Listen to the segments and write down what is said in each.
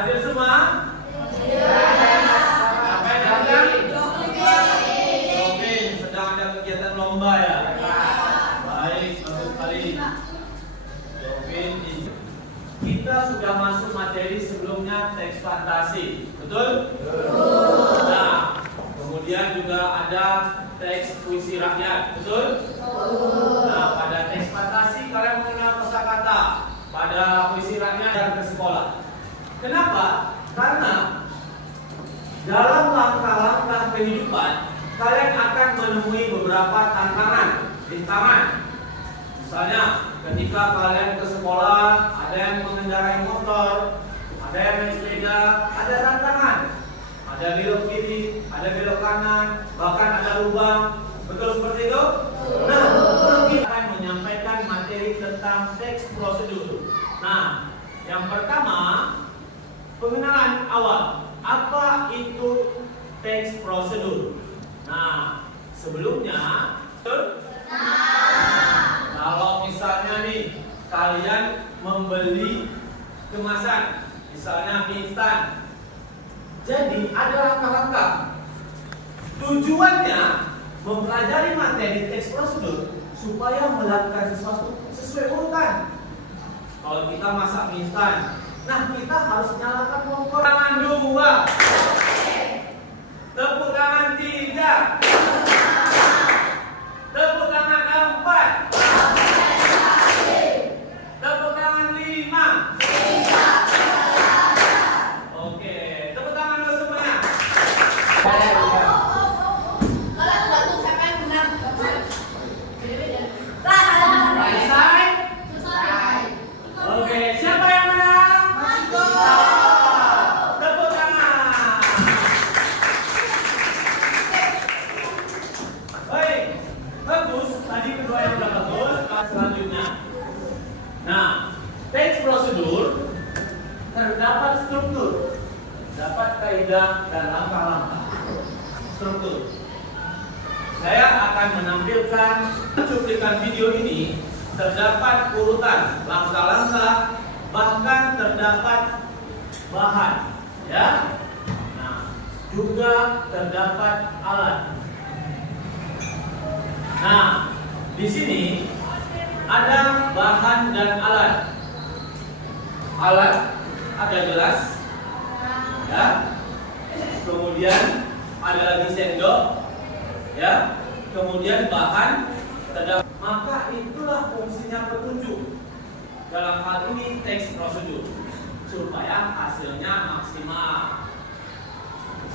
Hadir semua? Sampai datang? Oke, sedang ada kegiatan lomba ya? Baik, bagus sekali. Kita sudah masuk materi sebelumnya teks fantasi, betul? Nah, kemudian juga ada teks puisi rakyat, betul? Nah, pada teks fantasi kalian mengenal kosakata, pada puisi rakyat dan ke sekolah. Kenapa? Karena dalam langkah-langkah kehidupan kalian akan menemui beberapa tantangan, rintangan. Misalnya, ketika kalian ke sekolah, ada yang mengendarai motor, ada yang naik sepeda, ada tantangan. Ada belok kiri, ada belok kanan, bahkan ada lubang. Betul seperti itu? Nah, kita akan menyampaikan materi tentang teks prosedur. Nah, yang pertama, pengenalan awal. Apa itu teks prosedur? Nah, sebelumnya, kalau misalnya nih kalian membeli kemasan, misalnya mie instan, jadi ada langkah-langkah. Tujuannya mempelajari materi teks prosedur supaya melakukan sesuatu sesuai urutan. Kalau kita masak mie instan, nah kita harus nyalakan kompor. Tangan 2, tepuk tangan 3, tepuk tangan 4, tepuk tangan 5. Oke, tepuk tangan dulu semuanya. Selesai? Oke, siapa yang menang? Tepuk tangan. Baik, bagus. Tadi kedua yang sudah bagus. Selanjutnya, nah, teks prosedur terdapat struktur, dapat kaidah dan langkah-langkah. Struktur. Saya akan menampilkan cuplikan video ini. Terdapat urutan langkah-langkah, bahkan terdapat bahan, ya. Nah, juga terdapat alat. Nah, di sini ada bahan dan alat. Alat ada gelas, ya. Kemudian ada lagi sendok, ya. Kemudian bahan terdapat. Maka itulah fungsinya petunjuk. Dalam hal ini teks prosedur supaya hasilnya maksimal.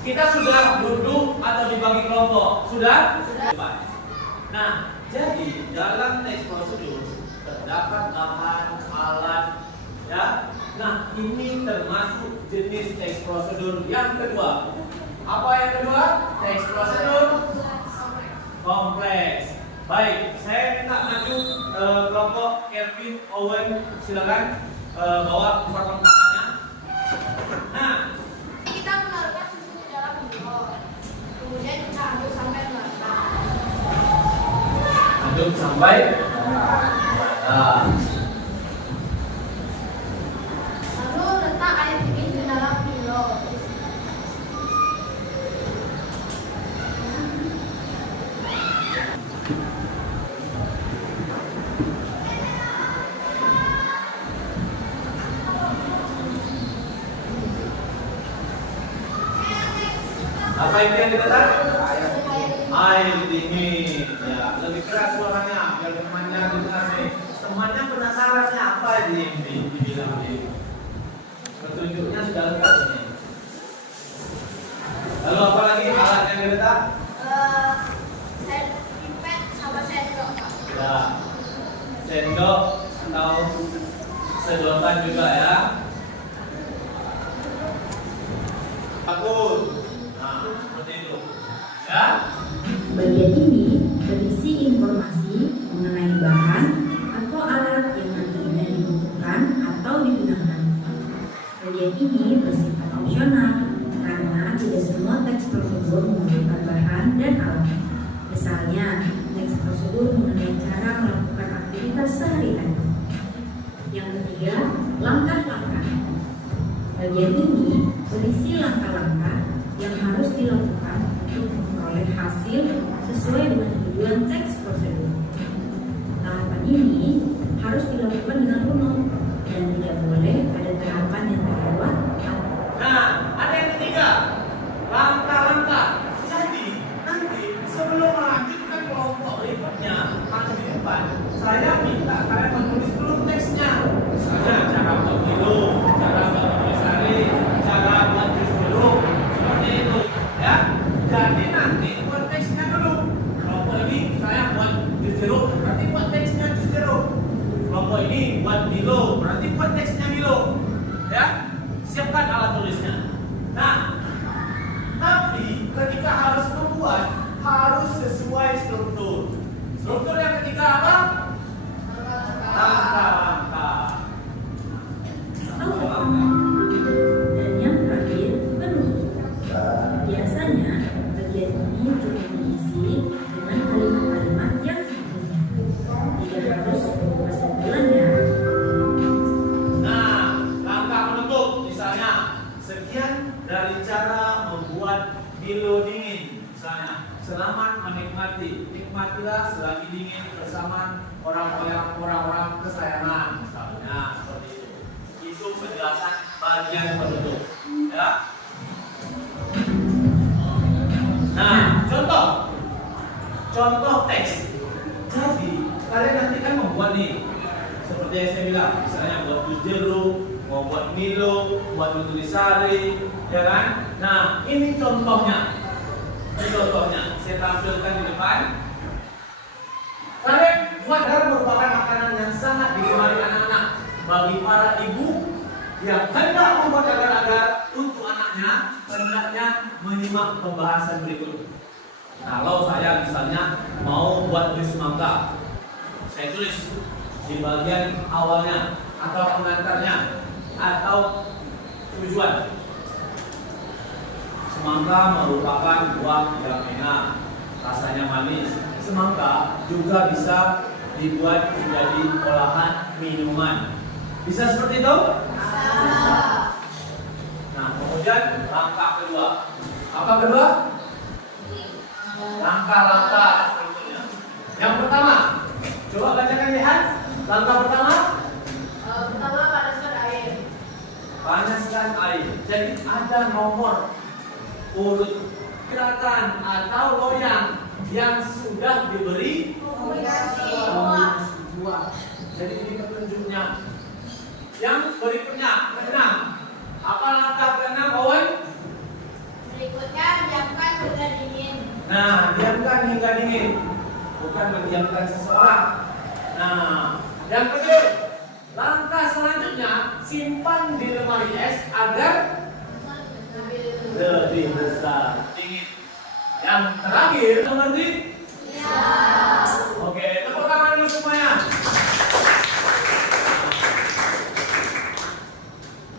Kita sudah duduk atau dibagi kelompok? Sudah? Sudah. Nah, jadi dalam teks prosedur terdapat bahan, alat, ya. Nah, ini termasuk jenis teks prosedur yang kedua. Apa yang kedua? Teks prosedur kompleks. Baik, saya minta maju kelompok Kelvin Owen, silakan bawa perlengkapannya. Nah, kita menaruhkan susu ke dalam botol, kemudian kita aduk sampai merata. Aduk sampai merata. Lalu letak air dingin ke dalam Milo. Apa itu yang diletak? Air dingin. Ya, lebih keras suaranya biar temannya dengar nih. Temannya penasarannya apa ini dibilang ini. Petunjuknya sudah lengkap ini. Lalu apa lagi alat yang diletak? Pipet sama sendok. Ya, sendok atau sedotan juga ya. Takut. Nah, seperti itu. Ya. Bagian ini berisi informasi mengenai bahan atau alat yang nantinya dibutuhkan atau digunakan. Bagian ini bersifat opsional karena tidak semua teks prosedur membutuhkan bahan dan alat. Misalnya, teks prosedur mengenai cara melakukan aktivitas sehari-hari. Yang ketiga, langkah-langkah. Bagian ini berisi langkah-langkah yang harus dilakukan untuk memperoleh hasil sesuai dengan tujuan teks prosedur. Tahapan ini harus dilakukan dengan runut dan tidak boleh ada tahapan yang terlewat. Nah, ada yang ketiga, langkah-langkah. Jadi, nanti sebelum melanjutkan kelompok berikutnya, macam di depan, saya minta kalian menulis dulu teksnya. Misalnya, cara buat milo, cara buat tulisari, cara buat tulis huruf, seperti itu. Ya, jadi nanti buat teksnya dulu. Kelompok ini, saya buat tulis huruf, berarti buat teksnya tulis huruf. Kelompok ini buat milo, berarti buat teksnya milo. Ya, siapkan alat tulisnya. Nah, tapi ketika harus membuat harus sesuai struktur. Struktur yang ketiga apa? Langkah-langkah. Dan yang terakhir, penutup. Biasanya bagian ini cukup diisi dengan kalimat-kalimat yang sempurna. Tidak harus kesimpulan ya. Nah, langkah penutup misalnya sekian dari cara membuat Milo dingin. Misalnya, selamat menikmati, nikmatilah selagi dingin bersama orang-orang kesayangan. Misalnya seperti itu. Itu penjelasan bagian penutup. Ya. Nah, contoh teks. Jadi, kalian nanti kan membuat nih, seperti yang saya bilang, misalnya buat jus jeruk, mau buat Milo, buat nutrisari, ya kan? Nah, ini contohnya. Ini contohnya, saya tampilkan di depan. Kalian buat merupakan makanan yang sangat digemari anak-anak. Bagi para ibu yang hendak membuat agar-agar untuk anaknya, hendaknya menyimak pembahasan berikut. Kalau saya misalnya mau buat jus semangka, saya tulis di bagian awalnya atau pengantarnya atau tujuan. Semangka merupakan buah yang enak, rasanya manis. Semangka juga bisa dibuat menjadi olahan minuman. Bisa seperti itu? Bisa. Nah, kemudian langkah kedua. Apa kedua? Langkah-langkah berikutnya. Yang pertama, coba bacakan lihat. Langkah pertama. Pertama panaskan air. Panaskan air. Jadi ada nomor urut gerakan atau loyang yang sudah diberi Komunikasi. buah. Jadi ini petunjuknya. Yang berikutnya keenam. Apa langkah keenam, Owen? Berikutnya diamkan hingga dingin. Nah, diamkan hingga dingin. Bukan mendiamkan seseorang. Nah, yang ketujuh. Langkah selanjutnya simpan di lemari es agar lebih besar dingin. Yang terakhir mengerti? Ya. Oke, tepuk tangan dulu semuanya.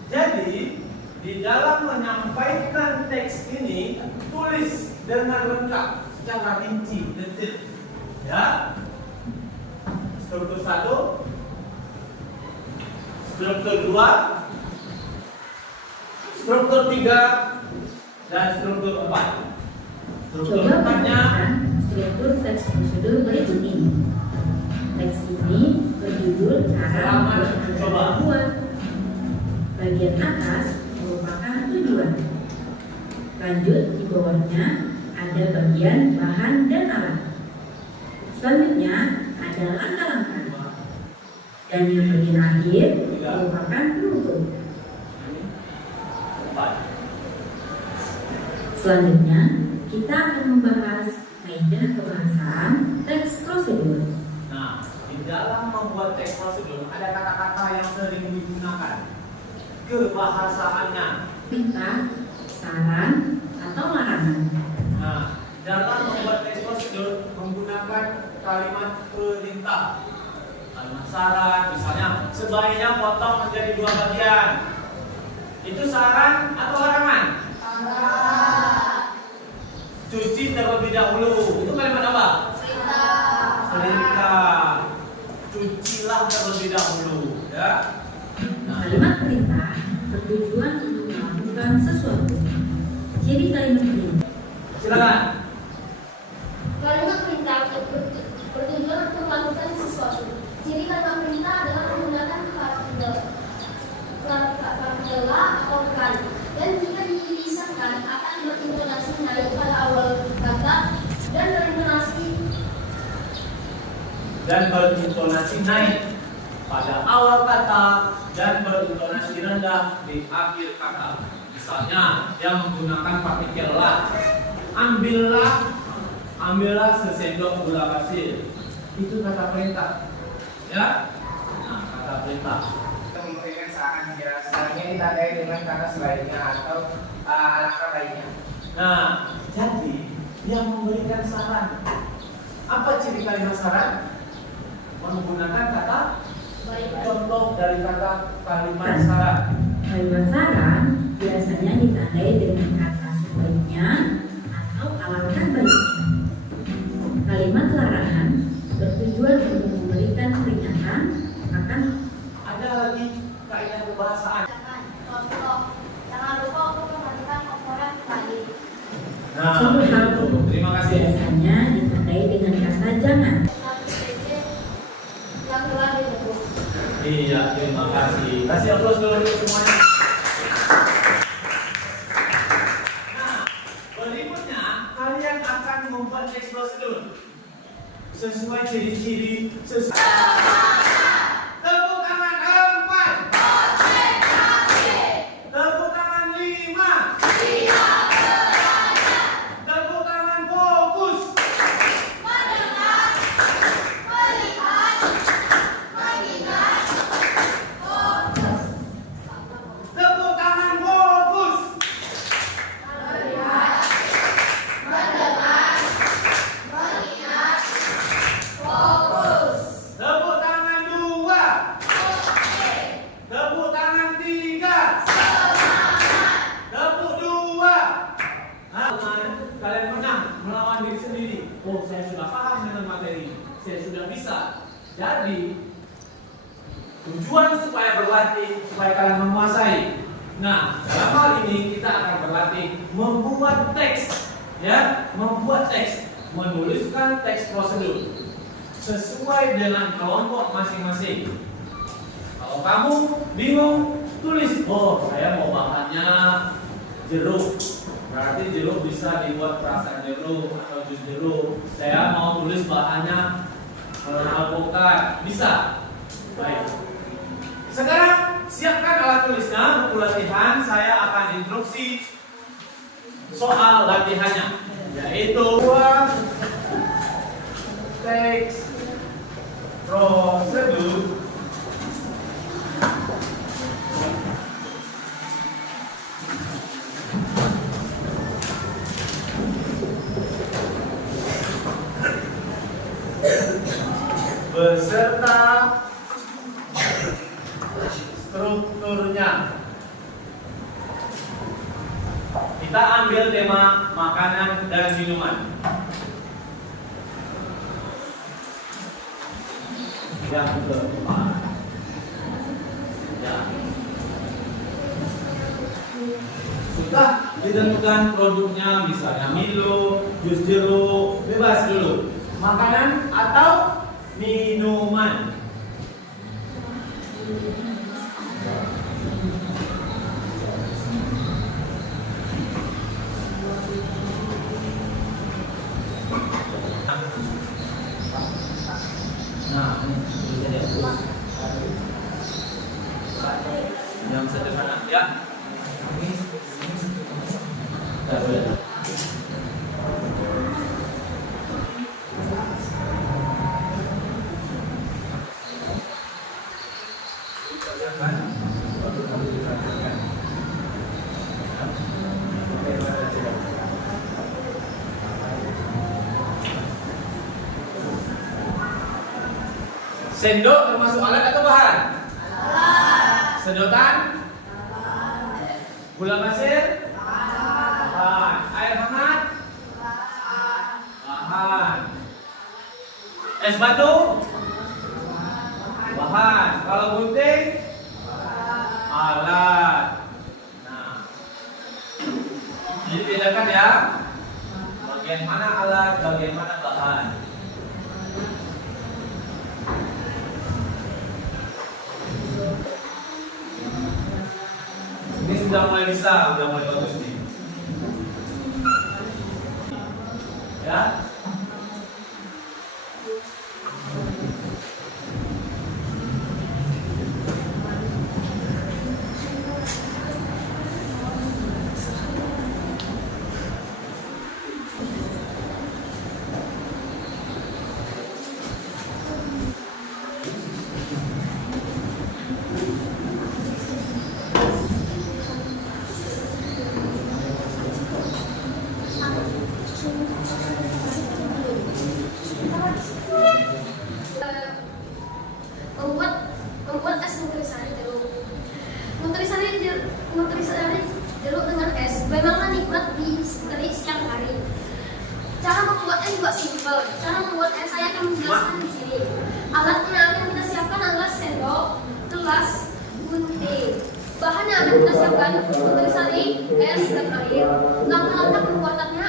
Jadi di dalam menyampaikan teks ini tulis dengan lengkap secara rinci, detail. Ya. Struktur 1, struktur 2, struktur 3, dan struktur 4. Struktur Coba 4-nya perhatikan struktur teks prosedur berikut ini. Teks ini berjudul cara Selamat membuat mencoba. agar buat. Bagian atas merupakan tujuan. Lanjut di bawahnya ada bagian bahan dan alat. Selanjutnya ada langkah-langkah. Dan yang bagian akhir merupakan penutup. 4. Selanjutnya, kita akan membahas kaidah kebahasaan teks prosedur. Nah, di dalam membuat teks prosedur ada kata-kata yang sering digunakan. Kebahasaannya. Perintah, saran, atau larangan. Nah, dalam membuat teks prosedur menggunakan kalimat perintah. Kalimat saran, misalnya sebaiknya potong menjadi 2 bagian. Itu saran atau larangan? Cuci terlebih dahulu. Itu kalimat apa? Perintah. Cucilah terlebih dahulu, ya. Nah, Kalimat perintah bertujuan untuk melakukan sesuatu. Ciri kalimat perintah. Silakan. Kalimat perintah bertujuan untuk melakukan sesuatu. Ciri kalimat perintah adalah menggunakan partikel la atau kan, dan jika dilisankan akan berintonasi naik pada awal kata dan berintonasi naik pada awal kata dan berintonasi rendah di akhir kata. Misalnya yang menggunakan partikel la, ambillah sesendok gula pasir. Itu kata perintah, ya. Nah, kata perintah. Memberikan saran biasanya ditandai dengan kata selainnya atau kata lainnya. Nah, jadi yang memberikan saran, apa ciri kalimat saran? Menggunakan kata contoh dari kata kalimat saran. Kalimat saran biasanya ditandai dengan kata sebaiknya atau alangkah baiknya. Kalimat larangan bertujuan untuk memberikan peringatan akan. Ada lagi kaidah kebahasaan. Contoh, jangan lupa untuk mematikan komponen kembali. Nah, Contoh itu. Terima kasih. biasanya ditandai dengan kata jangan. Yang telah direbus. Iya, terima kasih. Kasih aplaus dulu untuk semuanya. Nah, berikutnya kalian akan membuat teks prosedur sesuai ciri-ciri Tepuk tangan 4. Tepuk tangan 5. Tepuk tangan fokus. Mendengar, melihat, mengingat, fokus. Tepuk tangan fokus. Melihat, mendengar, mengingat, fokus. Tepuk tangan 2. Tepuk tangan 3. Tepuk 2. Nah, kalian menang melawan diri sendiri. Oh, saya sudah paham dengan materi. Saya sudah bisa. Jadi, tujuan supaya berlatih, supaya kalian menguasai. Nah, dalam hal ini kita akan berlatih membuat teks, ya, membuat teks, menuliskan teks prosedur sesuai dengan kelompok masing-masing. Kalau kamu bingung, tulis. Oh, saya mau bahannya jeruk. Berarti jeruk bisa dibuat perasan jeruk atau jus jeruk. Saya mau tulis bahannya alpukat. Bisa. Baik. Sekarang siapkan alat tulisnya untuk latihan. Saya akan instruksi soal latihannya, yaitu buat teks prosedur beserta strukturnya. Kita ambil tema makanan dan minuman. Yang keempat, ya. Sudah ditentukan produknya, misalnya Milo, jus jeruk, bebas dulu. Makanan atau minuman. Nah, ini yang sederhana, ya. Tidak boleh. Sendok termasuk alat atau bahan? Alat. Sedotan? Gula pasir? Bahan. Air hangat? Bahan. Es batu? Bahan. Kalau gunting? Alat. Nah, bagian mana alat, bagian mana bahan. Ini sudah mulai bisa, sudah mulai bagus nih. Ya. membuat es nutrisari jeruk. Nutrisari jeruk dengan es memanglah nikmat di siang hari. Cara membuatnya juga simpel. Cara membuat es saya akan menjelaskan di sini. Alatnya yang akan kita siapkan adalah sendok, gelas, gunting. Bahan yang akan kita siapkan nutrisari, es, dan air. Langkah-langkah pembuatannya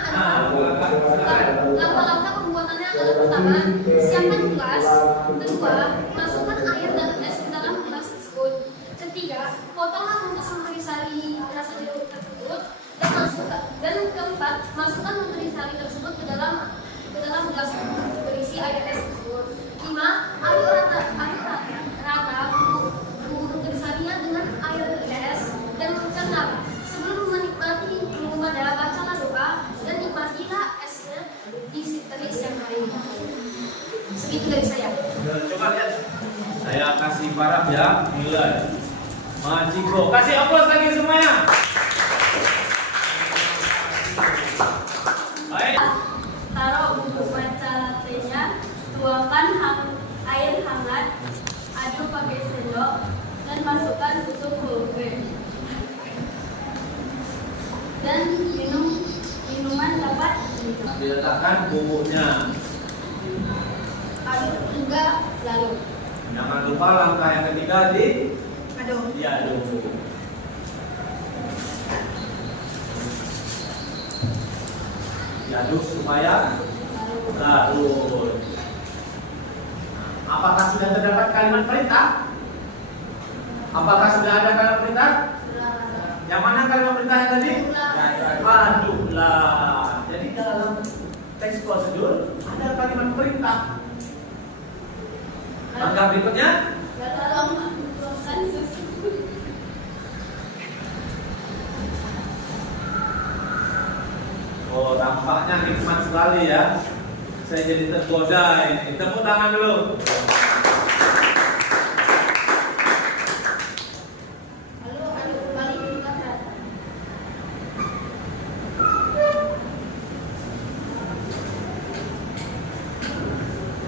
adalah pertama, siapkan gelas. Kedua, masukkan air dan es ke dalam gelas tersebut. Ketiga, potonglah bungkus nutrisari rasa jeruk tersebut dan keempat, masukkan nutrisari tersebut ke dalam gelas berisi air es tersebut. 5. Aduk rata bumbu nutrisarinya dengan air es dan keenam, sebelum menikmati minumannya, bacalah doa dan nikmatilah esnya di terik siang hari. Segitu dari saya. Coba lihat. Saya kasih paraf ya, nilai. Majiko. Kasih aplaus lagi semuanya. Baik. Taruh bubuk matcha latte-nya, tuangkan air hangat, aduk pakai sendok, dan masukkan susu full cream. Dan minuman dapat Diletakkan bubuknya. aduk juga lalu. Jangan lupa langkah yang ketiga diaduk. Diaduk supaya larut. Apakah sudah terdapat kalimat perintah? Apakah sudah ada kalimat perintah? Yang mana kalimat perintah tadi? Aduklah. Jadi dalam teks prosedur ada kalimat perintah. Langkah berikutnya? Tolong tuangkan susu. Oh, tampaknya nikmat sekali ya. Saya jadi tergoda ini. Tepuk tangan dulu. Lalu aduk kembali menggunakan.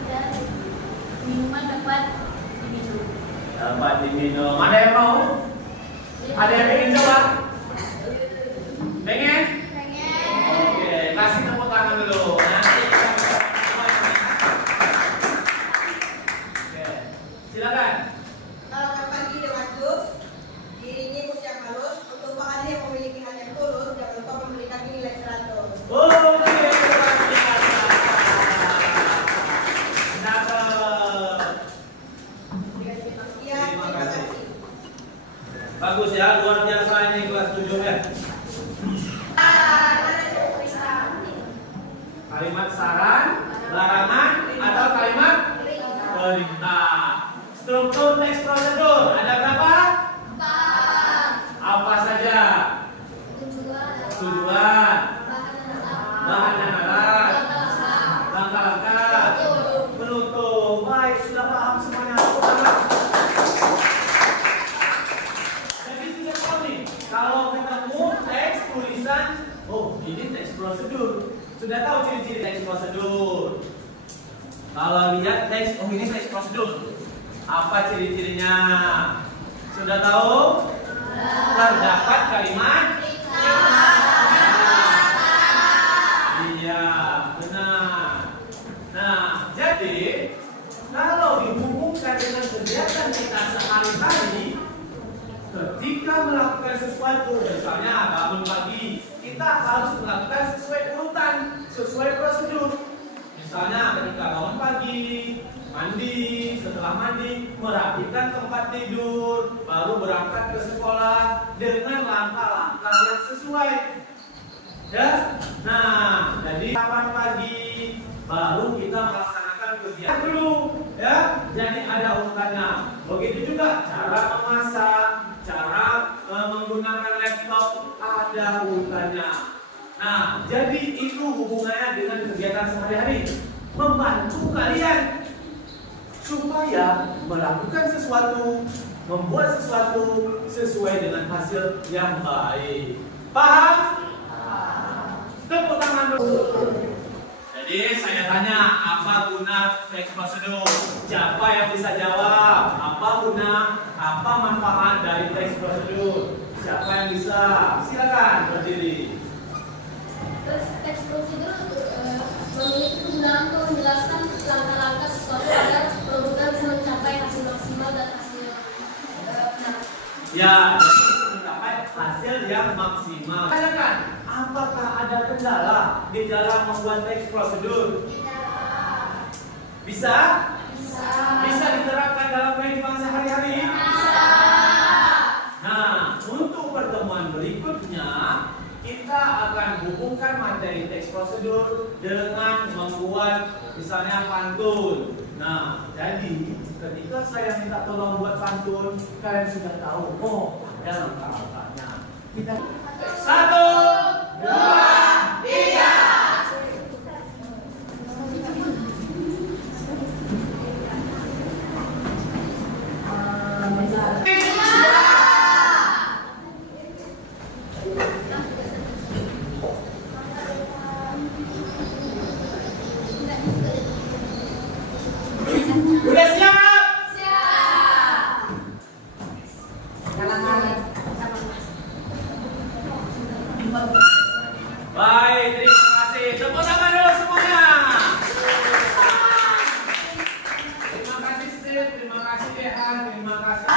Dan minuman dapat diminum. Dapat diminum. Ada yang mau? Ada yang ingin coba? Pengen? Oke, kasih tepuk tangan dulu. Nanti kita bisa semuanya. Oke, silakan. Kalau pagi dengan jus, dirinya usia halus. Untuk bahan yang memiliki hal yang tulus, jangan lupa memberikan nilai 100. Oke, luar biasa. Dapat. Sekian, terima kasih. Bagus ya, luar biasa ini kelas 7 ya. Kalimat saran, larangan, atau kalimat perintah. Struktur teks prosedur ada berapa? 4. Apa saja? Tujuan, bahan dan alat, langkah-langkah, penutup. Baik, sudah paham semuanya. Jadi sudah tahu nih, kalau ketemu teks tulisan, oh ini teks prosedur. Sudah tahu ciri-ciri teks prosedur. Kalau lihat teks, oh ini teks prosedur. Apa ciri-cirinya? Sudah tahu? Terdapat kalimat. Iya, benar. Nah, jadi kalau dihubungkan dengan kegiatan kita sehari-hari, ketika melakukan sesuatu, misalnya bangun pagi, kita harus melakukan sesuai urutan. sesuai prosedur. Misalnya ketika bangun pagi, mandi, setelah mandi, merapikan tempat tidur, baru berangkat ke sekolah dengan langkah-langkah yang sesuai. Ya, nah, jadi kapan pagi baru kita melaksanakan kegiatan dulu, ya. Jadi ada urutannya. Begitu juga cara memasak, cara menggunakan laptop ada urutannya. Nah, jadi itu hubungannya dengan kegiatan sehari-hari, membantu kalian supaya melakukan sesuatu, membuat sesuatu sesuai dengan hasil yang baik. Paham? Tepuk tangan dulu. Jadi saya tanya, apa guna teks prosedur? Siapa yang bisa jawab? Apa guna, apa manfaat dari teks prosedur? Siapa yang bisa? Silakan berdiri. Terus teks prosedur memiliki kegunaan untuk menjelaskan langkah-langkah sesuatu agar program bisa mencapai hasil maksimal dan hasil benar. Ya, mencapai hasil yang maksimal. Tanyakan, apakah ada kendala di dalam membuat teks prosedur? Bisa? Bisa. Bisa diterapkan dalam kehidupan sehari-hari? Bisa. Nah, untuk pertemuan berikutnya kita akan hubungkan materi teks prosedur dengan membuat misalnya pantun. Nah, jadi ketika saya minta tolong buat pantun, kalian sudah tahu, oh ada langkah-langkahnya. Kita 1, 2, 3. Udah siap? Siap. Baik, terima kasih. Tepuk tangan dulu semuanya. Terima kasih Steve, terima kasih Dehan, terima kasih.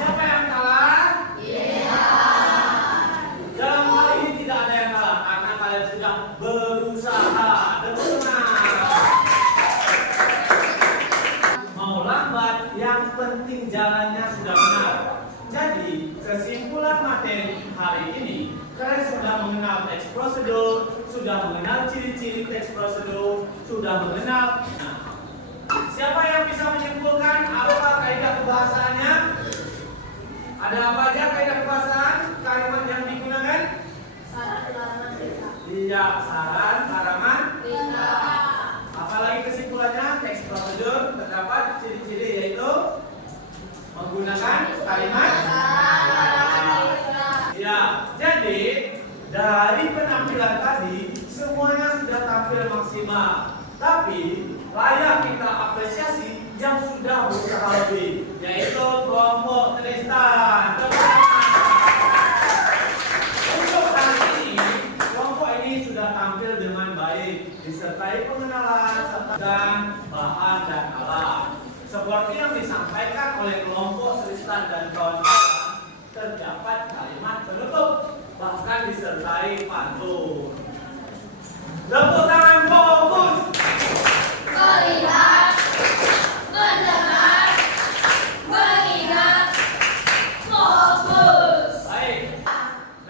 Siapa yang kalah? Iya. Dalam hal ini tidak ada yang kalah karena kalian sudah berusaha. Tepuk tangan. Mau lambat, yang penting jalannya sudah benar. Jadi, kesimpulan materi hari ini, kalian sudah mengenal teks prosedur, sudah mengenal ciri-ciri teks prosedur, sudah mengenal. Nah, siapa yang bisa menyimpulkan apa kaidah kebahasaannya? Ada apa aja kaidah kebahasaan? Kalimat yang digunakan? Saran, larangan, perintah. Iya, saran, larangan. Perintah. Apalagi kesimpulannya, teks prosedur terdapat ciri-ciri yaitu menggunakan kalimat. Ya, jadi dari penampilan tadi semuanya sudah tampil maksimal. Tapi layak kita apresiasi yang sudah berusaha lebih, yaitu kelompok Tristan. Untuk hari ini, kelompok ini sudah tampil dengan baik, disertai pengenalan dan bahan dan alat. Seperti yang disampaikan oleh kelompok Tristan dan kawan-kawan, terdapat kalimat penutup, bahkan disertai pantun. Tepuk tangan fokus. Melihat, mendengar, mengingat, fokus. Baik.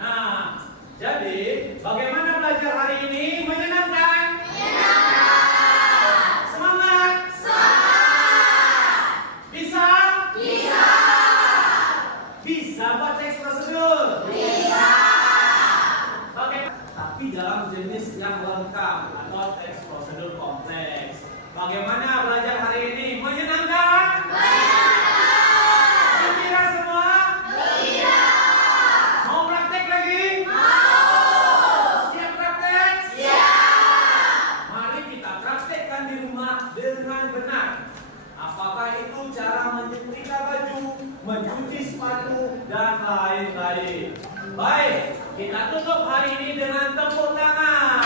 Nah, jadi bagaimana belajar hari ini? Menyenangkan? Menyenangkan. Semangat? Semangat. Bisa? Bisa. Bisa buat teks prosedur? Bisa. Tapi dalam jenis yang lengkap atau teks prosedur kompleks. Bagaimana belajar hari ini? Menyenangkan? Menyenangkan. Gembira semua? Gembira. Mau praktek lagi? Mau. Siap praktek? Siap. Mari kita praktekkan di rumah dengan benar. Apakah itu cara menyetrika baju, mencuci sepatu, dan lain-lain. Baik, kita tutup hari ini dengan tepuk tangan.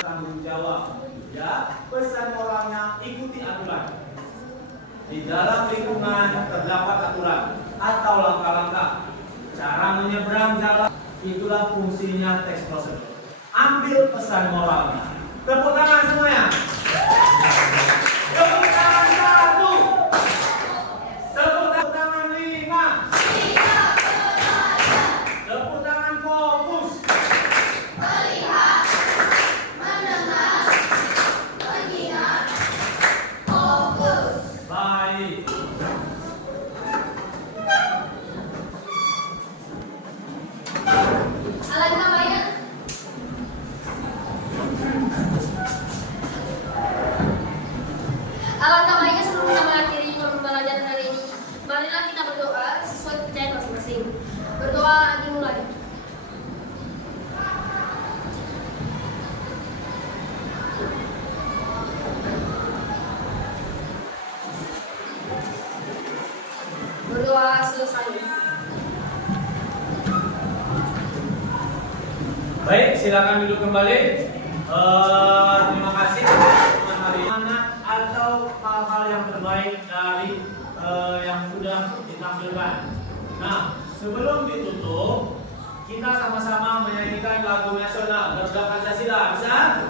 Tanggung jawab, ya. Pesan moralnya, ikuti aturan. Di dalam lingkungan terdapat aturan atau langkah-langkah. Cara menyeberang jalan, itulah fungsinya teks prosedur. Ambil pesan moralnya. Tepuk tangan semuanya. Tepuk tangan 1. Tepuk tangan 5. Tepuk tangan fokus. Baik. Alangkah baiknya sebelum kita mengakhiri pembelajaran hari ini, marilah kita berdoa sesuai kepercayaan masing-masing. Berdoa dimulai. Berdoa selesai. Baik, silakan duduk kembali. Terima kasih teman-teman hari ini atau hal-hal yang terbaik dari yang sudah ditampilkan. Nah, sebelum ditutup, kita sama-sama menyanyikan lagu nasional Garuda Pancasila. Bisa?